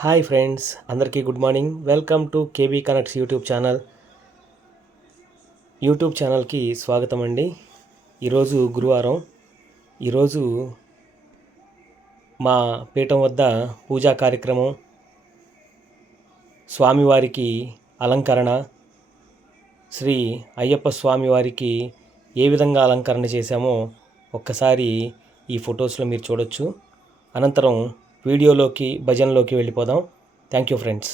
Hi friends, అందరికీ good morning. Welcome to KB connects YouTube ఛానల్కి స్వాగతం అండి. ఈరోజు గురువారం. ఈరోజు మా పీఠం వద్ద పూజా కార్యక్రమం, స్వామివారికి అలంకరణ, శ్రీ అయ్యప్ప స్వామివారికి ఏ విధంగా అలంకరణ చేశామో ఒక్కసారి ఈ ఫొటోస్లో మీరు చూడొచ్చు. అనంతరం వీడియోలోకి భజనలోకి వెళ్ళిపోదాం. Thank you friends.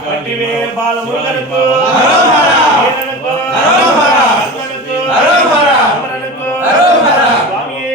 வெற்றிவேல் பாலமுருகனுக்கு வீரனுக்கு அண்ணனுக்கு அமரனுக்கு சுவாமியே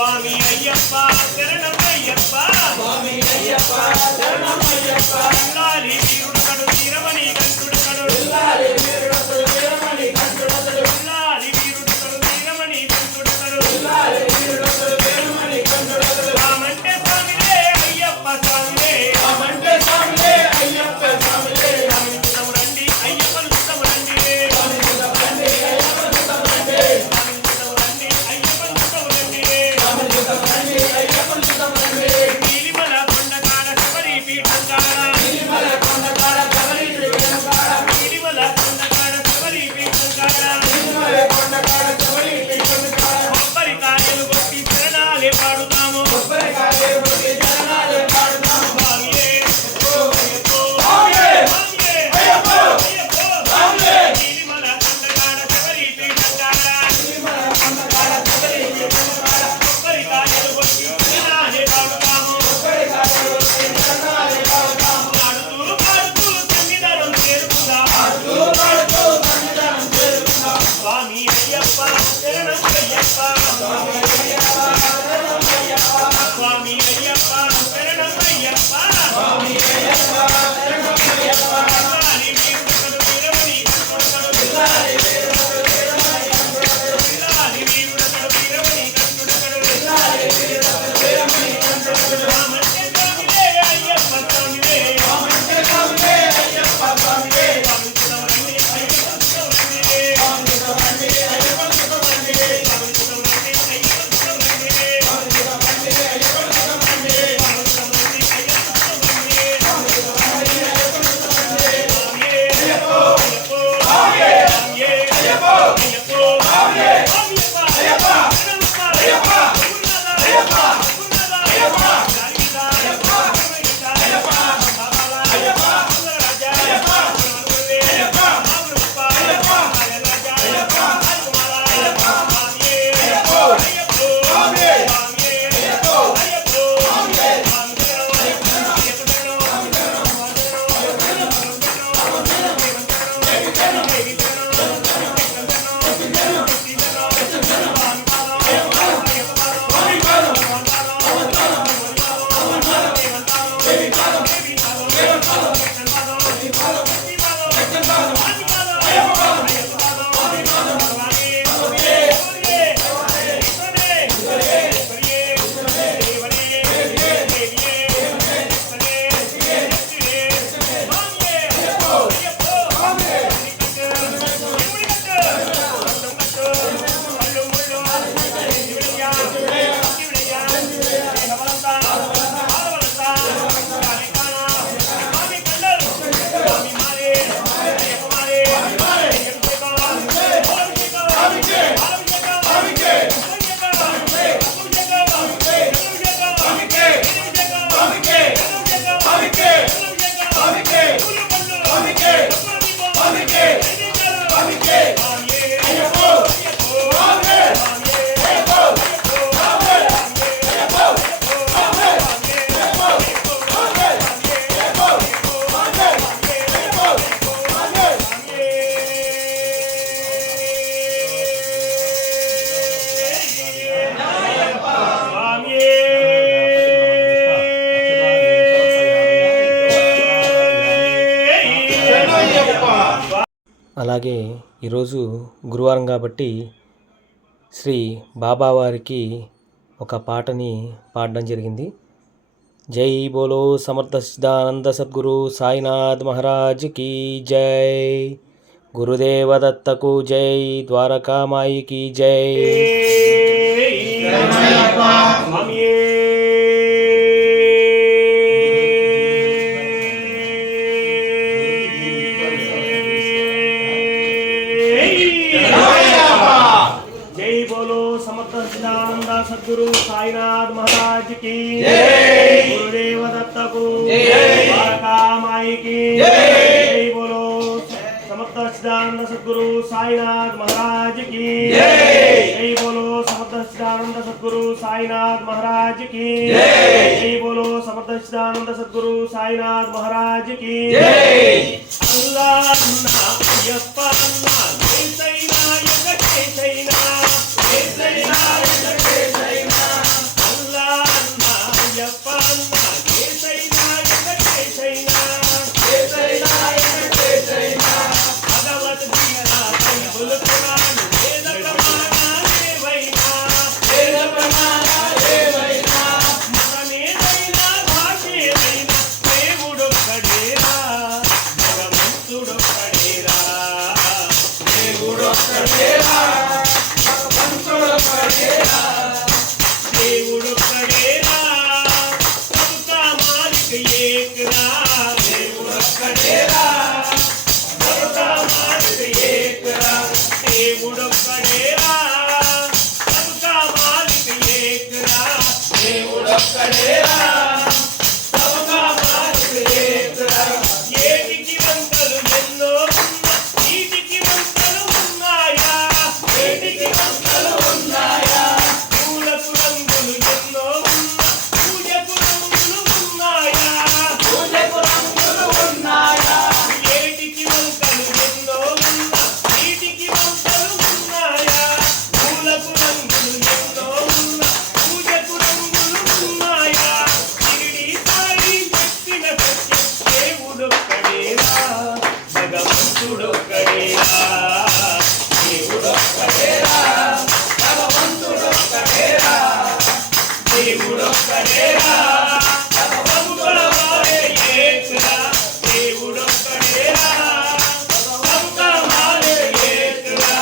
స్వామి అయ్యప్ప శరణమయ్యప్ప స్వామి అయ్యప్ప శరణమయ్యప్ప ఇల్లాలి వీరుడొకడు వీరమణి కంఠుడొకడు ఇల్లాలి వీరుడొకడు వీరమణి కంఠుడొకడు ఇల్లాలి వీరుడొకడు వీరమణి కంఠుడొకడు ఇల్లాలి వీరుడొకడు వీరమణి కంఠుడొకడు రామంటే స్వామిలే అయ్యప్ప స్వామిలే రామంటే స్వామిలే అయ్యప్ప స్వామిలే రామించుతాం రండి అయ్యప్పను చూద్దాం రండి రామించుతాం రండి అయ్యప్పను చూద్దాం రండి రామించుతాం రండి అయ్యప్పను చూద్దాం రండి రామించుతాం రండి అయ్యప్పను చూద్దాం రండి నీలిమల కొండకాడ శబరి పీఠం కాడ నీలిమల కొండకాడ శబరి పీఠం కాడ నీలిమల కొండకాడ శబరి పీఠం కాడ నీలిమల కొండకాడ శబరి పీఠం కాడ కొబ్బరికాయలు కొట్టి శరణాలే పాడుతాము కొబ్బరికాయలు కొట్టి శరణాలే పాడుతాము స్వామియే అయ్యప్పో స్వామియే స్వామియే అయ్యప్పో అయ్యప్పో స్వామియే నీలిమల కొండకాడ శబరి పీఠం కాడ నీలిమల కొండకాడ శబరి పీఠం కాడ కొబ్బరికాయలు కొట్టి శరణాలే పాడుతాము కొబ్బరికాయలు కొట్టి శరణాలే పాడుతాము పాడుతూ పాడుతూ సన్నిధానం చేరుకుందాం పాడుతూ పాడుతూ సన్నిధానం చేరుకుందాం స్వామి అయ్యప్ప శరణం అయ్యప్ప స్వామి అయ్యప్ప శరణమయ్యప్ప స్వామి అయ్యప్ప శరణం అయ్యప్ప స్వామి అయ్యప్ప శరణమయ్యప్ప ఇల్లాలి వీరుడొకడు వీరమణి కంఠుడొకడు ఇల్లాలి వీరుడొకడు వీరమణి కంఠుడొకడు ఇల్లాలి వీరుడొకడు వీరమణి కంఠుడొకడు ఇల్లాలి వీరుడొకడు వీరమణి కంఠుడొకడు రామంటే స్వామిలే అయ్యప్ప స్వామిలే రామంటే స్వామిలే అయ్యప్ప స్వామిలే రామించుతాం రండి అయ్యప్పను చూద్దాం రండి రామించుతాం రండి అయ్యప్పను చూద్దాం రండి రామించుతాం రండి అయ్యప్పను చూద్దాం రండి రామించుతాం రండి అయ్యప్పను చూద్దాం రండి రామించుతాం రండి అయ్యప్పను చూద్దాం రండి రామించుతాం రండి అయ్యప్పను చూద్దాం రండి స్వామియే అయ్యప్పో అయ్యప్పో స్వామియే స్వామియే అయ్యప్పో అయ్యప్పో స్వామియే స్వామియప్ప అయ్యప్ప శరణమప్ప అయ్యప్ప గురునాథ అయ్యప్ప గురునాథ అయ్యప్ప గాలిద అయ్యప్ప అయ్యప్ప అయ్యప్ప బాబాల అయ్యప్ప రాజా అయ్యప్ప గురువే అయ్యప్ప మాగురప్ప అయ్యప్ప రాజా అయ్యప్ప రాజకుమార అయ్యప్ప స్వామియే అయ్యప్పో అయ్యప్పో స్వామియే స్వామియే అయ్యప్పో అయ్యప్పో స్వామియే అలాగే ఈరోజు గురువారం కాబట్టి శ్రీ బాబావారికి ఒక పాటని పాడడం జరిగింది. జై బోలో సమర్థ సిద్ధానంద సద్గురు సాయినాథ్ మహారాజ్ की జై, గురుదేవ దత్తకు జై, ద్వారకామాయి की జై. స్వామియే జై బోలో సమర్థ సిద్ధానంద సద్గురు సాయినాథ్ మహారాజ్ की గురుదేవ దత్తకు ద్వారకామాయి की జై బోలో సమర్థ సిద్ధానంద సద్గురు సాయినాథ్ మహారాజ్ की జై బోలో సమర్థ సిద్ధానంద సద్గురు సాయినాథ్ మహారాజ్ की జై బోలో సమర్థ సిద్ధానంద సద్గురు సాయినాథ్ మహారాజ్ की అల్లాహ్ అన్నా అయ్యప్ప అన్నా జై సైనా జై సైనా జై సైనా జై సైనా ఒక్కడేరా సబకా మాలిక్ ఏకరా ఏటికి వంకలు ఎన్నో ఉన్నా వీటికి వంకలు ఉన్నాయా ఏటికి వంకలు ఉన్నాయా పూలకు రంగులు ఎన్నో ఉన్నా పూజకు రంగులు ఉన్నాయా పూజకు రంగులు ఉన్నాయా ఏటికి వంకలు ఎన్నో ఉన్నా వీటికి వంకలు ఉన్నాయా పూలకు రంగులు ఎన్నో ఉన్నా పూజకు రంగులు ఉన్నాయా షిరిడి సాయి చెప్పిన సత్యం దేవుడొక్కడేరా భగవంతుడొక్కడేరా దేవుడొక్కడేరా భగవంతుడొక్కడేరా దేవుడొక్కడేరా భగవంతుల వారే ఏకరా దేవుడొక్కడేరా సబ్కా మాలిక్ ఏకరా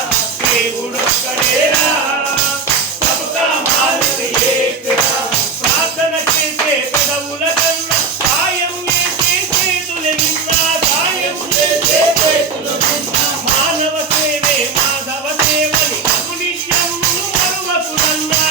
దేవుడొక్కడేరా సబ్కా మాలిక్ ఏకరా ప్రార్థన చేసే పెదవుల కన్నా సాయం చేసే చేతుల నిన్న సాయం చేసే చేతులు నిన్న మానవ సేవే మాధవ సేవని అగునిత్యం మరువకునన్నా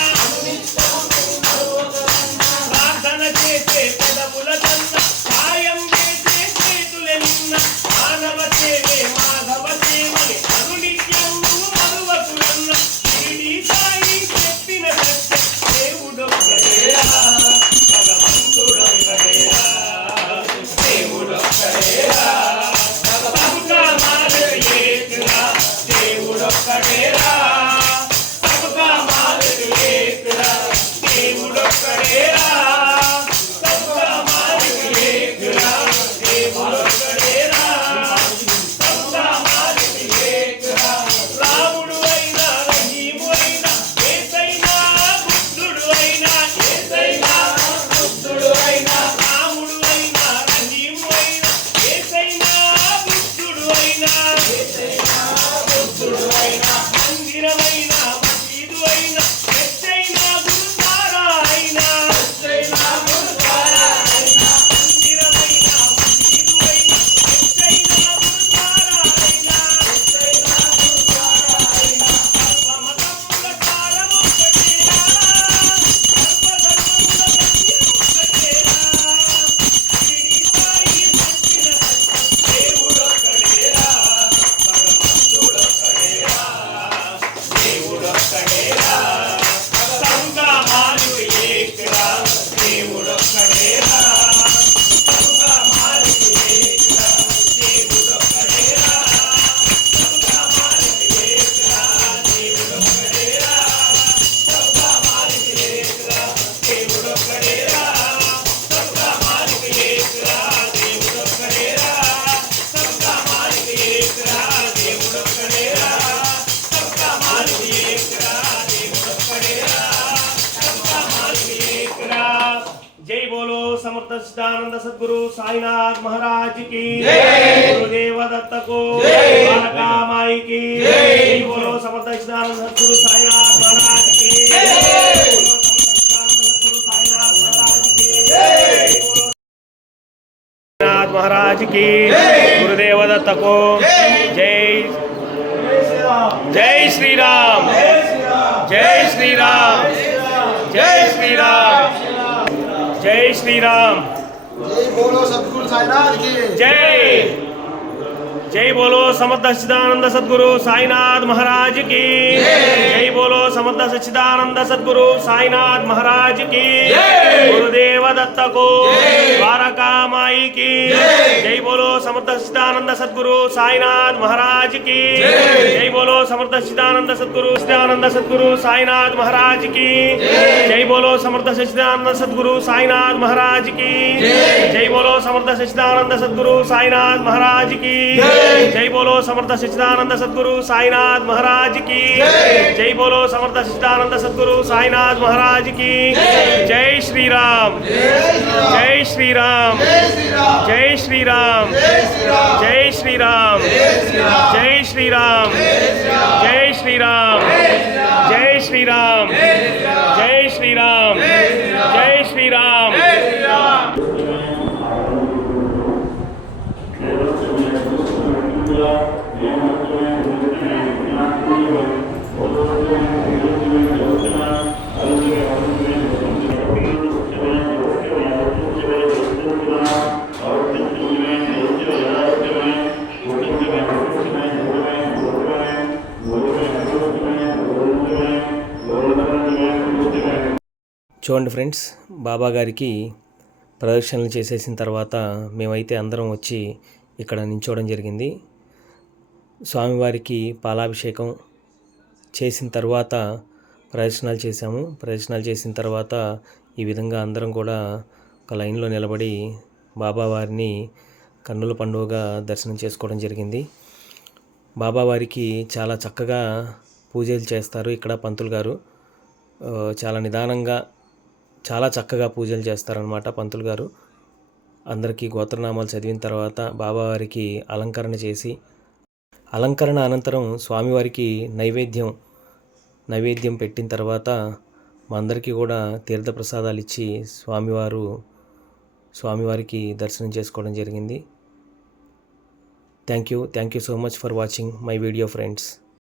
ప్రార్థన చేసే పెదవుల కన్నా సాయం చేసే చేతుల నిన్న మానవ సేవే మాధవ సేవని అగునిత్యం మరువకునన్నా షిరిడి సాయి చెప్పిన సత్యం దేవుడొక్కడేరా భగవంతుడొక్కడేరా దేవుడొక్కడేరా సబ్కా మాలిక్ ఏకరా దేవుడొక్కడేరా సబ్కా మాలిక్ ఏకరా దేవుడొక్కడేరా సబ్కా మాలిక్ ఏకరా దేవుడొక్కడేరా సబ్కా మాలిక్ ఏకరా రాముడు అయినా రహీము అయినా యేసైనా బుద్ధుడు అయినా యేసైనా బుద్ధుడు అయినా రాముడు అయినా రహీము అయినా యేసైనా బుద్ధుడు అయినా బుద్ధుడు అయినా మందిరమైనా మసీదు అయినా ఎత్తైనా గురుద్వారా అయినా చైనా గురుద్వారా అయినా మందిరమైనా మసీదు అయినా ఎత్తైనా గురుద్వారా అయినా చైనా గురుద్వారా అయినా సర్వమతముల సారము ఒకటేరా సర్వధర్మముల సత్యం ఒకటేరా షిరిడి సాయి చెప్పిన సత్యం దేవుడొక్కడేరా భగవంతుడొక్కడేరా దేవుడొక్కడేరా సబ్కా మాలిక్ ఏకరా దేవుడొక్కడేరా సబ్కా మాలిక్ ఏకరా దేవుడొక్కడేరా సబ్కా మాలిక్ ఏకరా దేవుడొక్కడేరా సబ్కా మాలిక్ ఏకరా దేవుడొక్కడేరా సబ్కా మాలిక్ ఏకరా దేవుడొక్కడేరా సబ్కా మాలిక్ ఏకరా దేవుడొక్కడేరా సబ్కా మాలిక్ ఏకరా దేవుడొక్కడేరా సబ్కా మాలిక్ ఏకరా జై బోలో సమర్థ సిద్ధానంద సద్గురు సాయినాథ్ మహారాజ్ की गुरुदेव दत्त को द्वारका माई की जय बोलो समर्थ सिद्धानंद सद्गुरु साईनाथ महाराज की जय बोलो समर्थ सिद्धानंद सद्गुरु साईनाथ महाराज की जय बोलो साईनाथ महाराज की गुरुदेव दत्त को जय जय श्री राम जय श्री राम जय श्री राम जय श्री राम जय बोलो सतगुरु साईनाथ की जय जय बोलो समर्थ सच्चिदानंद सद्गुरु साईनाथ महाराज की जय बोलो समर्थ सच्चिदानंद सद्गुरु साईनाथ महाराज की गुरुदेव दत्त को द्वारका माई की जय बोलो समर्थ सच्चिदानंद सद्गुरु साईनाथ महाराज की जय बोलो समर्थ सच्चिदानंद सद्गुरु साईनाथ महाराज की जय बोलो समर्थ सच्चिदानंद सद्गुरु साईनाथ महाराज की जय बोलो समर्थ सच्चिदानंद सद्गुरु साईनाथ महाराज की जय बोलो समर्थ सच्चिदानंद सद्गुरु साईनाथ महाराज की जय बोलो समर्थ सच्चिदानंद सद्गुरु साईनाथ महाराज की जय श्री राम जय श्री राम जय श्री राम जय श्री राम जय श्री राम जय श्री राम जय श्री राम जय श्री राम जय श्री राम చూడండి ఫ్రెండ్స్, బాబా గారికి ప్రదక్షిణలు చేసేసిన తర్వాత మేమైతే అందరం వచ్చి ఇక్కడ నించోవడం జరిగింది. స్వామివారికి పాలాభిషేకం చేసిన తర్వాత ప్రదక్షిణాలు చేశాము. ప్రదక్షిణాలు చేసిన తర్వాత ఈ విధంగా అందరం కూడా ఒక లైన్లో నిలబడి బాబావారిని కన్నుల పండుగగా దర్శనం చేసుకోవడం జరిగింది. బాబావారికి చాలా చక్కగా పూజలు చేస్తారు. ఇక్కడ పంతులు గారు చాలా నిదానంగా చాలా చక్కగా పూజలు చేస్తారనమాట. పంతులు గారు అందరికీ గోత్రనామాలు చదివిన తర్వాత బాబావారికి అలంకరణ చేసి, అలంకరణ అనంతరం స్వామివారికి నైవేద్యం పెట్టిన తర్వాత మా అందరికీ కూడా తీర్థప్రసాదాలు ఇచ్చి స్వామివారికి దర్శనం చేసుకోవడం జరిగింది. Thank you so much for watching my video friends.